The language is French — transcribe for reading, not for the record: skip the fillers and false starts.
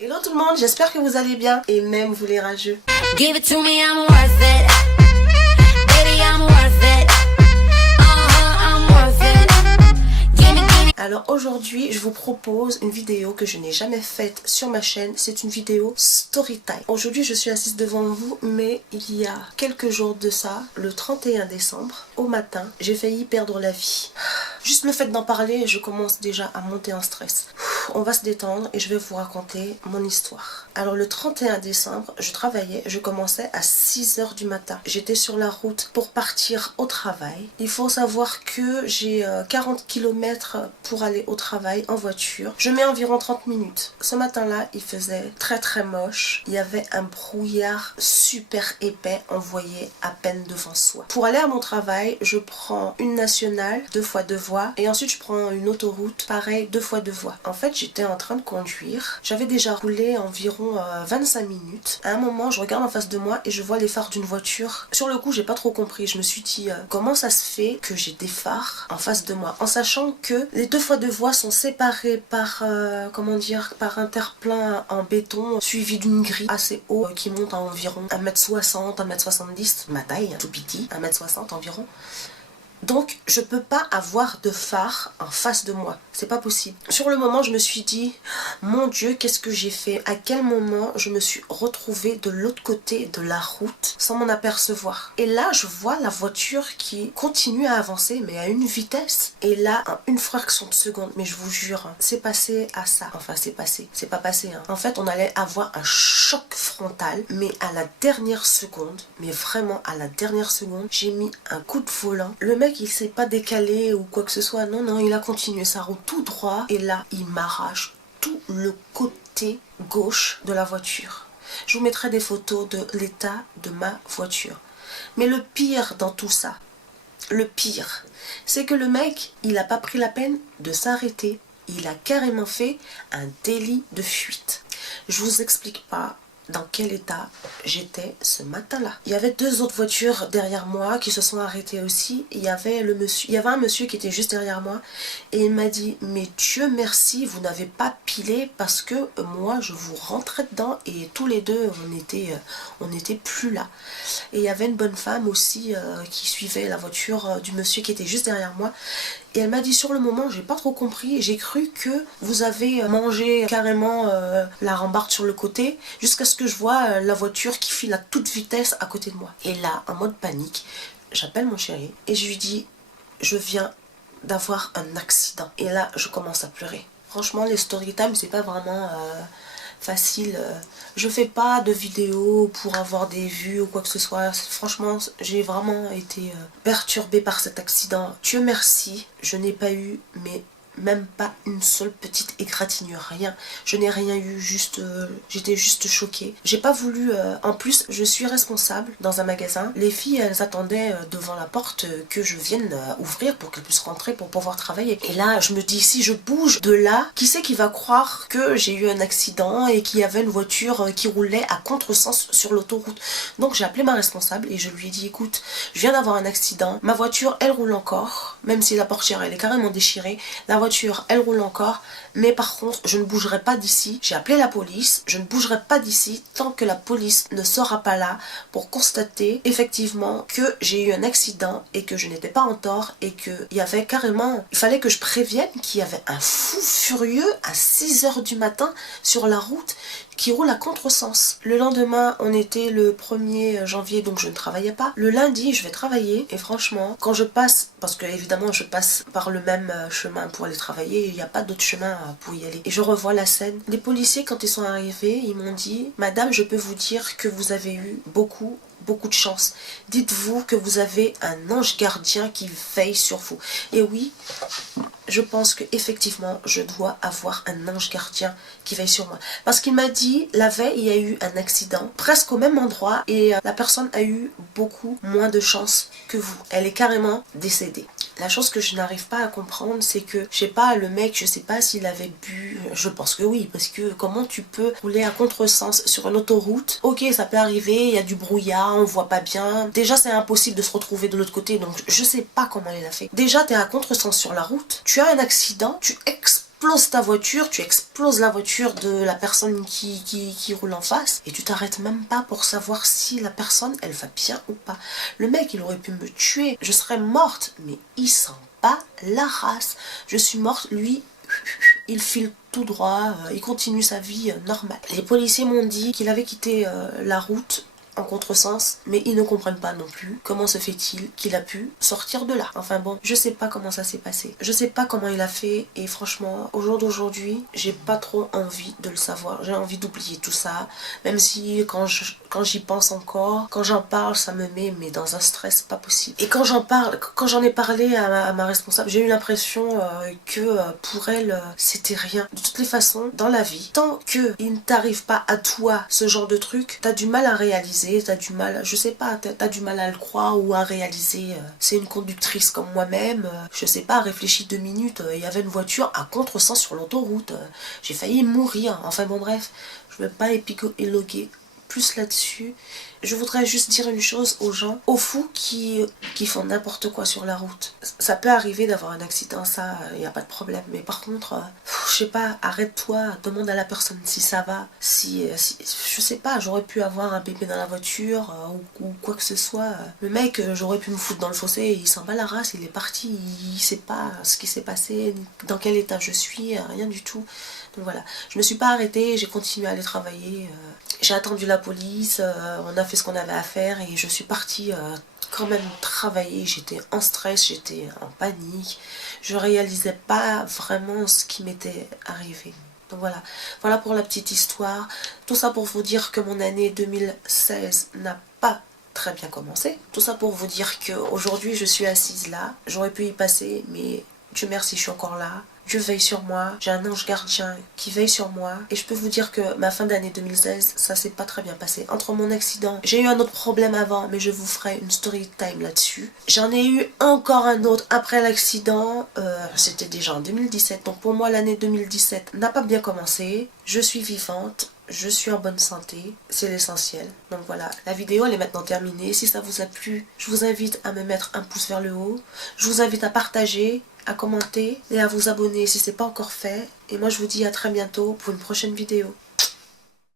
Hello tout le monde, j'espère que vous allez bien et même vous les rageux. Give it to me, I'm worth it. Baby, I'm worth it. I'm worth it. Give me. Alors aujourd'hui, je vous propose une vidéo que je n'ai jamais faite sur ma chaîne. C'est une vidéo story time. Aujourd'hui, je suis assise devant vous, mais il y a quelques jours de ça, le 31 décembre, au matin, j'ai failli perdre la vie. Juste le fait d'en parler, je commence déjà à monter en stress. On va se détendre et je vais vous raconter mon histoire. Alors le 31 décembre, je travaillais, je commençais à 6 h du matin. J'étais sur la route pour partir au travail. Il faut savoir que j'ai 40 km pour aller au travail en voiture. Je mets environ 30 minutes. Ce matin-là, il faisait très moche. Il y avait un brouillard super épais, on voyait à peine devant soi. Pour aller à mon travail, je prends une nationale, 2 fois 2 voies, et ensuite je prends une autoroute, pareil, 2 fois 2 voies. En fait, j'étais en train de conduire. J'avais déjà roulé environ 25 minutes. À un moment, je regarde en face de moi et je vois les phares d'une voiture. Sur le coup, j'ai pas trop compris. Je me suis dit, comment ça se fait que j'ai des phares en face de moi? En sachant que les 2 fois 2 voies sont séparées par, par un terre-plein en béton, suivi d'une grille assez haut qui monte à environ 1m60, 1m70, ma taille, tout petit, 1m60 environ. Donc je peux pas avoir de phare en face de moi, c'est pas possible. Sur le moment je me suis dit, mon Dieu, qu'est-ce que j'ai fait? À quel moment je me suis retrouvée de l'autre côté de la route sans m'en apercevoir? Et là je vois la voiture qui continue à avancer, mais à une vitesse. Et là, en une fraction de seconde, mais je vous jure, c'est passé à ça. Enfin c'est passé, c'est pas passé. En fait on allait avoir un choc frontal, mais à la dernière seconde, mais vraiment à la dernière seconde, j'ai mis un coup de volant. Le mec il s'est pas décalé ou quoi que ce soit, non, il a continué sa route tout droit et là il m'arrache tout le côté gauche de la voiture. Je vous mettrai des photos de l'état de ma voiture. Mais le pire dans tout ça, le pire, c'est que le mec, il a pas pris la peine de s'arrêter. Il a carrément fait un délit de fuite. Je vous explique pas dans quel état j'étais ce matin-là. Il y avait 2 autres voitures derrière moi qui se sont arrêtées aussi. Il y avait un monsieur qui était juste derrière moi et il m'a dit, mais Dieu merci, vous n'avez pas pilé parce que moi je vous rentrais dedans et tous les deux on n'était plus là. Et il y avait une bonne femme aussi qui suivait la voiture du monsieur qui était juste derrière moi. Et elle m'a dit, sur le moment, j'ai pas trop compris. J'ai cru que vous avez mangé carrément la rambarde sur le côté jusqu'à ce que je vois la voiture qui file à toute vitesse à côté de moi. Et là, en mode panique, j'appelle mon chéri et je lui dis, je viens d'avoir un accident. Et là, je commence à pleurer. Franchement, les story time, c'est pas vraiment facile. Je fais pas de vidéos pour avoir des vues ou quoi que ce soit. Franchement, j'ai vraiment été perturbée par cet accident. Dieu merci, je n'ai pas eu, mais même pas une seule petite égratignure, rien. Je n'ai rien eu, juste j'étais juste choquée. J'ai pas voulu, en plus je suis responsable dans un magasin. Les filles elles attendaient devant la porte que je vienne ouvrir pour qu'elles puissent rentrer pour pouvoir travailler. Et là je me dis, si je bouge de là, qui c'est qui va croire que j'ai eu un accident et qu'il y avait une voiture qui roulait à contresens sur l'autoroute? Donc j'ai appelé ma responsable et je lui ai dit, écoute, je viens d'avoir un accident, ma voiture elle roule encore, même si la portière elle est carrément déchirée, la voiture elle roule encore, mais par contre je ne bougerai pas d'ici. J'ai appelé la police, je ne bougerai pas d'ici tant que la police ne sera pas là pour constater effectivement que j'ai eu un accident et que je n'étais pas en tort et que il y avait carrément, il fallait que je prévienne qu'il y avait un fou furieux à 6 h du matin sur la route qui roule à contresens. Le lendemain, on était le 1er janvier, donc je ne travaillais pas. Le lundi, je vais travailler et franchement, quand je passe, parce que évidemment je passe par le même chemin pour aller travailler, il n'y a pas d'autre chemin pour y aller. Et je revois la scène. Les policiers, quand ils sont arrivés, ils m'ont dit, madame, je peux vous dire que vous avez eu beaucoup de chance. Dites-vous que vous avez un ange gardien qui veille sur vous. Et oui, je pense que effectivement je dois avoir un ange gardien qui veille sur moi. Parce qu'il m'a dit, la veille, il y a eu un accident, presque au même endroit, et la personne a eu beaucoup moins de chance que vous. Elle est carrément décédée. La chose que je n'arrive pas à comprendre, c'est que, je sais pas, le mec, je sais pas s'il avait bu, je pense que oui, parce que comment tu peux rouler à contresens sur une autoroute? Ok, ça peut arriver, il y a du brouillard, on voit pas bien. Déjà, c'est impossible de se retrouver de l'autre côté, donc je sais pas comment il a fait. Déjà, t'es à contresens sur la route, tu as un accident, tu exploses exploses ta voiture, tu exploses la voiture de la personne qui roule en face et tu t'arrêtes même pas pour savoir si la personne elle va bien ou pas. Le mec il aurait pu me tuer, je serais morte, mais il sent pas la race. Je suis morte, lui il file tout droit, il continue sa vie normale. Les policiers m'ont dit qu'il avait quitté la route en contresens, mais ils ne comprennent pas non plus comment se fait-il qu'il a pu sortir de là. Enfin bon, je sais pas comment ça s'est passé, je sais pas comment il a fait, et franchement au jour d'aujourd'hui j'ai pas trop envie de le savoir. J'ai envie d'oublier tout ça, même si quand j'y pense encore, quand j'en parle ça me met mais dans un stress pas possible. Et quand j'en ai parlé à ma responsable, j'ai eu l'impression que pour elle c'était rien. De toutes les façons dans la vie, tant que il ne t'arrive pas à toi ce genre de truc, t'as du mal à réaliser, t'as du mal, je sais pas, t'as du mal à le croire ou à réaliser. C'est une conductrice comme moi-même, je sais pas, réfléchis 2 minutes, il y avait une voiture à contresens sur l'autoroute, j'ai failli mourir. Enfin bon bref, je ne vais pas épiloguer plus là-dessus. Je voudrais juste dire une chose aux gens, aux fous qui font n'importe quoi sur la route. Ça peut arriver d'avoir un accident, ça, il n'y a pas de problème. Mais par contre, je sais pas, arrête-toi, demande à la personne si ça va. Si je sais pas, j'aurais pu avoir un bébé dans la voiture ou quoi que ce soit. Le mec, j'aurais pu me foutre dans le fossé, il s'en bat la race, il est parti, il sait pas ce qui s'est passé, dans quel état je suis, rien du tout. Donc voilà, je me suis pas arrêtée, j'ai continué à aller travailler. J'ai attendu la police, on a fait ce qu'on avait à faire et je suis partie quand même travailler. J'étais en stress, j'étais en panique, je réalisais pas vraiment ce qui m'était arrivé. Donc voilà pour la petite histoire. Tout ça pour vous dire que mon année 2016 n'a pas très bien commencé. Tout ça pour vous dire qu'aujourd'hui je suis assise là, j'aurais pu y passer mais Dieu merci je suis encore là. Dieu veille sur moi, j'ai un ange gardien qui veille sur moi et je peux vous dire que ma fin d'année 2016, ça s'est pas très bien passé. Entre mon accident, j'ai eu un autre problème avant mais je vous ferai une story time là-dessus. J'en ai eu encore un autre après l'accident, c'était déjà en 2017. Donc pour moi l'année 2017 n'a pas bien commencé, je suis vivante. Je suis en bonne santé, c'est l'essentiel. Donc voilà, la vidéo elle est maintenant terminée. Si ça vous a plu, je vous invite à me mettre un pouce vers le haut. Je vous invite à partager, à commenter et à vous abonner si ce n'est pas encore fait. Et moi je vous dis à très bientôt pour une prochaine vidéo.